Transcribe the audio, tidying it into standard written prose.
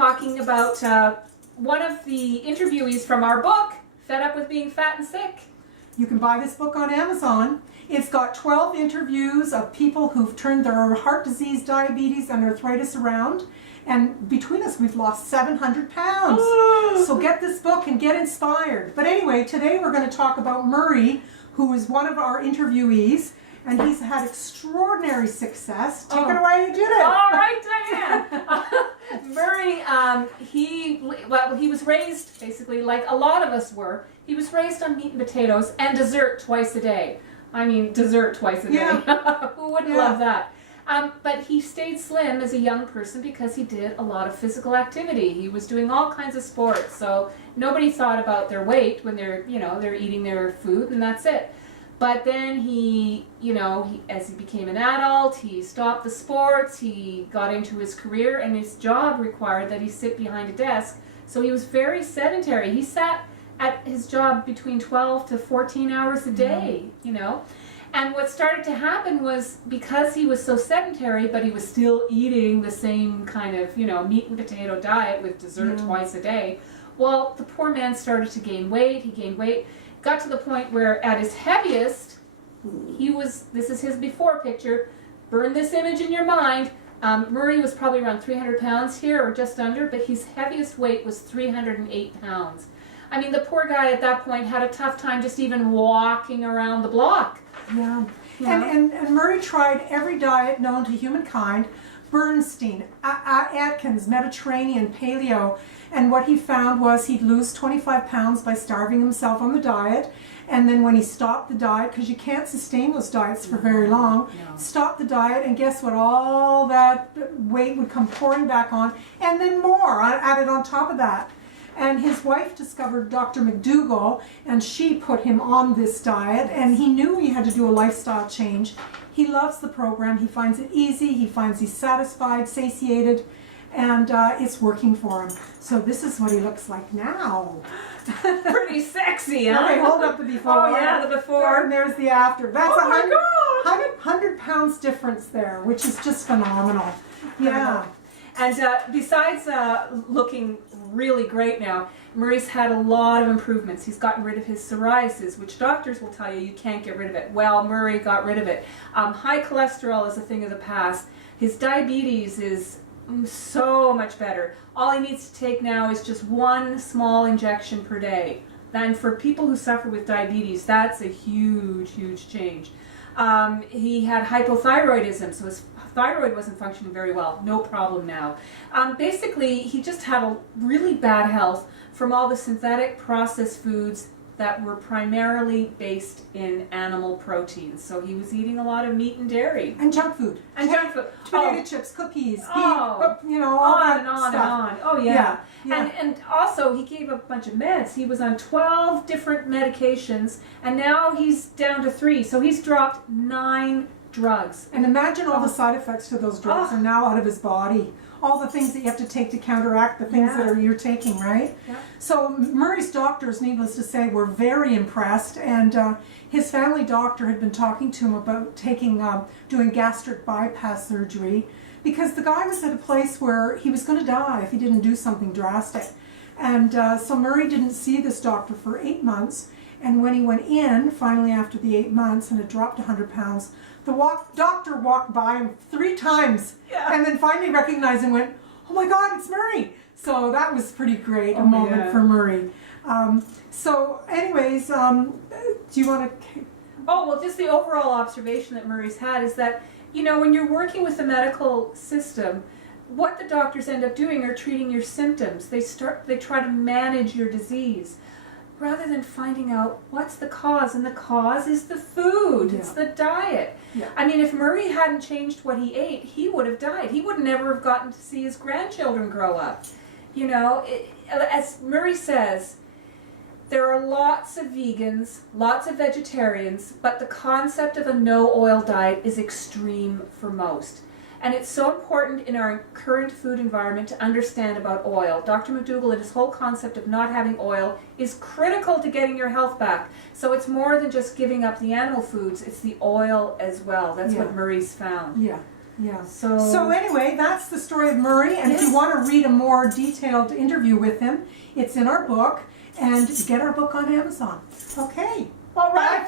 talking about one of the interviewees from our book, Fed Up with Being Fat and Sick. You can buy this book on Amazon. It's got 12 interviews of people who've turned their heart disease, diabetes, and arthritis around. And between us, we've lost 700 pounds. So get this book and get inspired. But anyway, today we're going to talk about Murray, who is one of our interviewees. And he's had extraordinary success. Take it away, you did it. All right, Diane. Murray, he was raised basically like a lot of us were. He was raised on meat and potatoes and dessert twice a day. I mean, dessert twice a day. Yeah. Who wouldn't love that? But he stayed slim as a young person because he did a lot of physical activity. He was doing all kinds of sports, so nobody thought about their weight when they're eating their food, and that's it. But then as he became an adult, he stopped the sports, he got into his career, and his job required that he sit behind a desk. So he was very sedentary. He sat at his job between 12 to 14 hours a day, And what started to happen was, because he was so sedentary, but he was still eating the same kind of, meat and potato diet with dessert twice a day, well, the poor man started to gain weight. He gained weight. Got to the point where at his heaviest, this is his before picture, burn this image in your mind, Murray was probably around 300 pounds here, or just under, but his heaviest weight was 308 pounds. I mean, the poor guy at that point had a tough time just even walking around the block. Yeah. And Murray tried every diet known to humankind, Bernstein, Atkins, Mediterranean, Paleo, and what he found was he'd lose 25 pounds by starving himself on the diet, and then when he stopped the diet, because you can't sustain those diets for very long, stopped the diet, and guess what, all that weight would come pouring back on, and then more added on top of that. And his wife discovered Dr. McDougall, and she put him on this diet, and he knew he had to do a lifestyle change. He loves the program. He finds it easy. He finds he's satisfied, satiated, and it's working for him. So this is what he looks like now. Pretty sexy, huh? Okay, hold up the before. Oh, yeah, the before. And there's the after. That's oh my God! 100 pounds difference there, which is just phenomenal. Yeah. And besides looking really great now, Murray's had a lot of improvements. He's gotten rid of his psoriasis, which doctors will tell you can't get rid of it. Well, Murray got rid of it. High cholesterol is a thing of the past. His diabetes is so much better. All he needs to take now is just one small injection per day. And for people who suffer with diabetes, that's a huge, huge change. He had hypothyroidism, so his thyroid wasn't functioning very well. No problem now. Basically, he just had a really bad health from all the synthetic processed foods that were primarily based in animal proteins. So he was eating a lot of meat and dairy. And junk food. And junk food. Potato chips, cookies, all on and on and on. Oh, yeah. And also, he gave up a bunch of meds. He was on 12 different medications, and now he's down to 3. So he's dropped 9 drugs. And imagine all the side effects to those drugs are now out of his body. All the things that you have to take to counteract the things that you're taking, right? Yeah. So Murray's doctors, needless to say, were very impressed, and his family doctor had been talking to him about doing gastric bypass surgery, because the guy was at a place where he was going to die if he didn't do something drastic. And so Murray didn't see this doctor for 8 months, and when he went in, finally after the 8 months, and had dropped 100 pounds, the doctor walked by him 3 times, and then finally recognized and went, "Oh my God, it's Murray!" So that was pretty great, a moment for Murray. So anyways, do you want to... Oh, well, just the overall observation that Murray's had is that, when you're working with the medical system, what the doctors end up doing are treating your symptoms. They try to manage your disease, rather than finding out what's the cause, and the cause is the food, it's the diet. I mean, if Murray hadn't changed what he ate, he would have died. He would never have gotten to see his grandchildren grow up. As Murray says, there are lots of vegans, lots of vegetarians, but the concept of a no-oil diet is extreme for most. And it's so important in our current food environment to understand about oil. Dr. McDougall and his whole concept of not having oil is critical to getting your health back. So it's more than just giving up the animal foods, it's the oil as well. That's what Murray's found. Yeah. Yeah. So anyway, that's the story of Murray, and if you want to read a more detailed interview with him, it's in our book, and get our book on Amazon. Okay. all right.